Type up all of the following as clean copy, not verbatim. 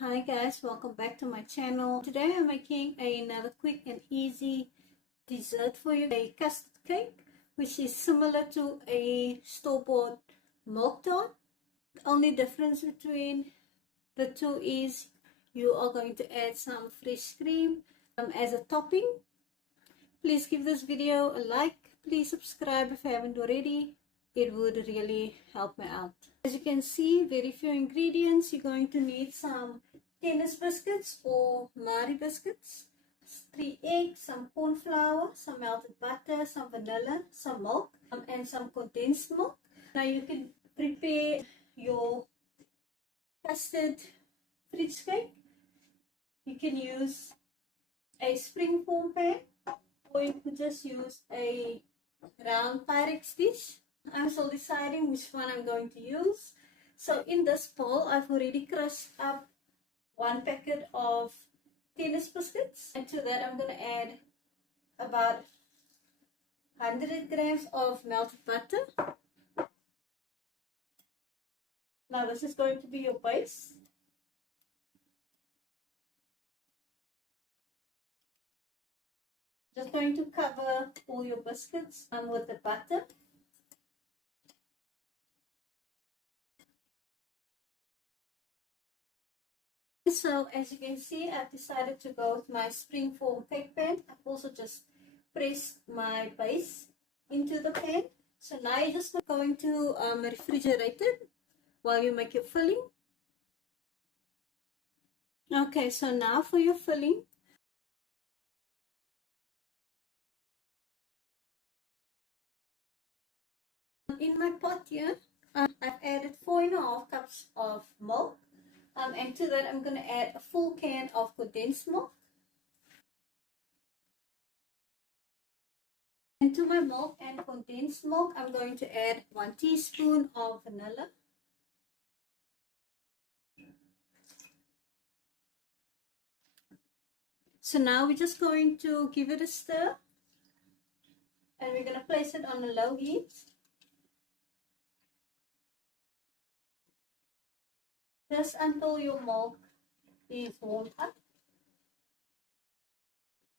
Hi guys, welcome back to my channel. Today I'm making another quick and easy dessert for you, a custard cake, which is similar to a store-bought milk tart. The only difference between the two is you are going to add some fresh cream as a topping. Please give this video a like. Please subscribe if you haven't already. It would really help me out. As you can see, very few ingredients. You're going to need some condensed biscuits or Marie biscuits, 3 eggs, some corn flour, some melted butter, some vanilla, some milk, and some condensed milk. Now you can prepare your custard fridge cake. You can use a spring form pan, or you could just use a round Pyrex dish. I'm still deciding which one I'm going to use. So in this bowl, I've already crushed up 1 packet of condensed biscuits, and to that I'm going to add about 100 grams of melted butter. Now this is going to be your base. Just going to cover all your biscuits with the butter. So as you can see, I've decided to go with my spring form cake pan. I've also just pressed my base into the pan. So now you're just going to refrigerate it while you make your filling. Okay, so now for your filling. In my pot here, I've added 4.5 cups of milk. And to that I'm going to add a full can of condensed milk. And to my milk and condensed milk, I'm going to add 1 teaspoon of vanilla. So now we're just going to give it a stir. And we're going to place it on a low heat. Just until your milk is warmed up.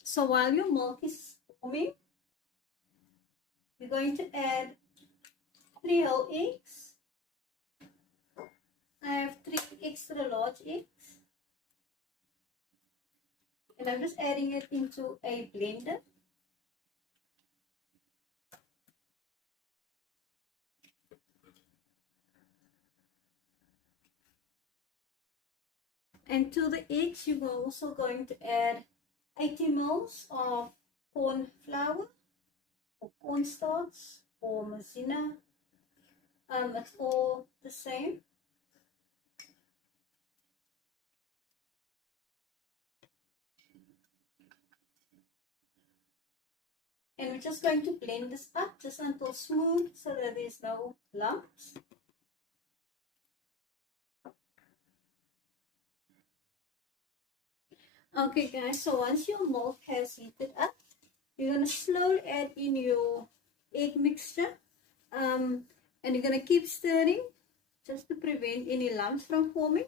So while your milk is warming, you're going to add 3 whole eggs. I have 3 extra large eggs. And I'm just adding it into a blender. And to the eggs, you are also going to add 80 ml of corn flour or cornstarch or maizena. It's all the same. And we're just going to blend this up just until smooth so that there's no lumps. Okay guys, so once your milk has heated up, you're going to slowly add in your egg mixture. And you're going to keep stirring just to prevent any lumps from forming.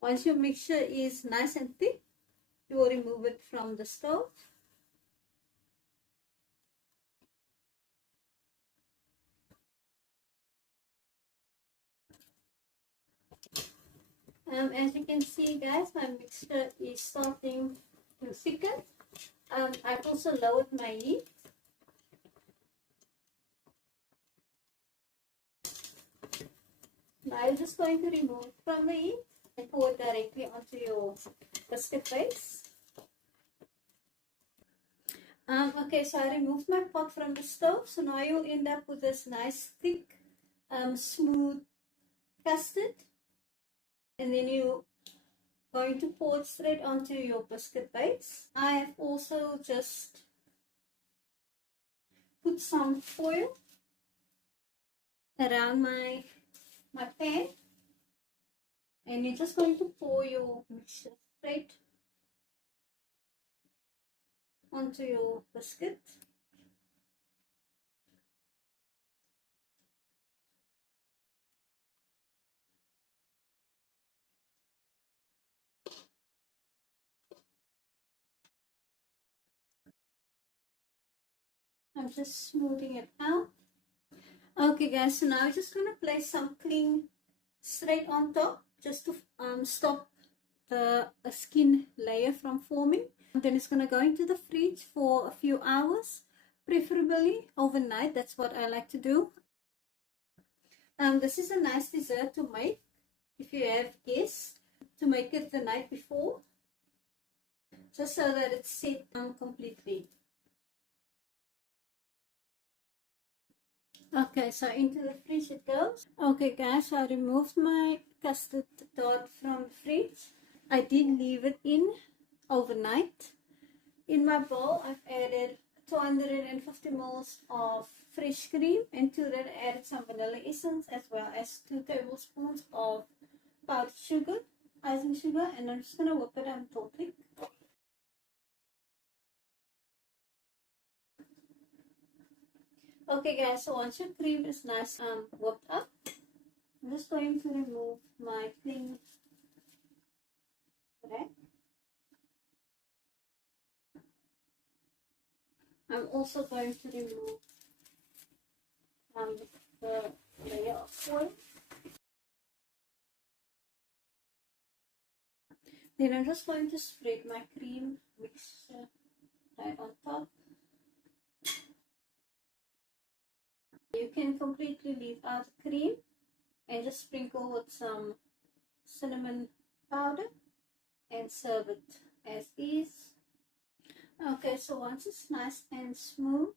Once your mixture is nice and thick, you will remove it from the stove. As you can see guys, my mixture is starting to thicken. I've also lowered my heat. Now I'm just going to remove it from the heat and pour it directly onto your biscuit base. Okay, so I removed my pot from the stove. So now you'll end up with this nice thick, smooth custard. And then you're going to pour it straight onto your biscuit base. I have also just put some foil around my pan. And you're just going to pour your mixture straight onto your biscuit. I'm just smoothing it out. Okay guys, so now I'm just going to place some cling straight on top just to stop the skin layer from forming. And then it's going to go into the fridge for a few hours, preferably overnight. That's what I like to do. This is a nice dessert to make if you have guests, to make it the night before, just so that it's set down completely. Okay, so into the fridge it goes. Okay guys, so I removed my custard tart from the fridge. I did leave it in overnight. In my bowl, I've added 250 ml of fresh cream, and to that I added some vanilla essence as well as 2 tablespoons of powdered sugar, icing sugar, and I'm just going to whip it until thick. Okay guys, so once your cream is nice whipped up, I'm just going to remove my cling wrap. I'm also going to remove the layer of foil. Then I'm just going to spread my cream mixture right on top. You can completely leave out the cream and just sprinkle with some cinnamon powder and serve it as is. Okay, so once it's nice and smooth,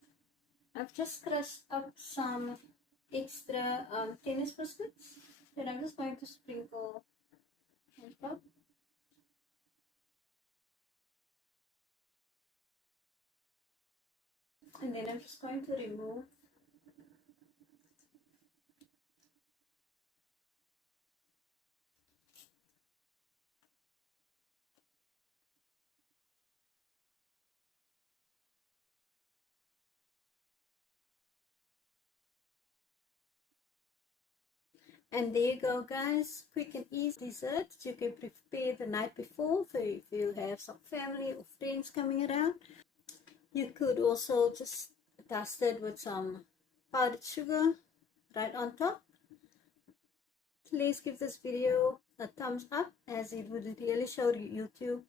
I've just crushed up some extra tennis biscuits that I'm just going to sprinkle on top. And then I'm just going to remove And there you go guys, quick and easy dessert you can prepare the night before for if you have some family or friends coming around. You could also just dust it with some powdered sugar right on top. Please give this video a thumbs up, as it would really show YouTube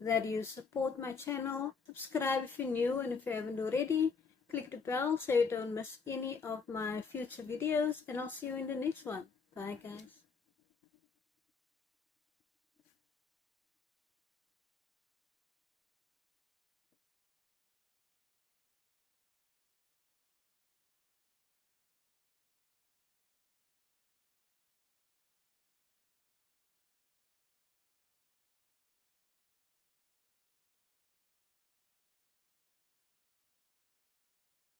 that you support my channel. Subscribe if you're new, and if you haven't already, click the bell so you don't miss any of my future videos, and I'll see you in the next one. Bye guys.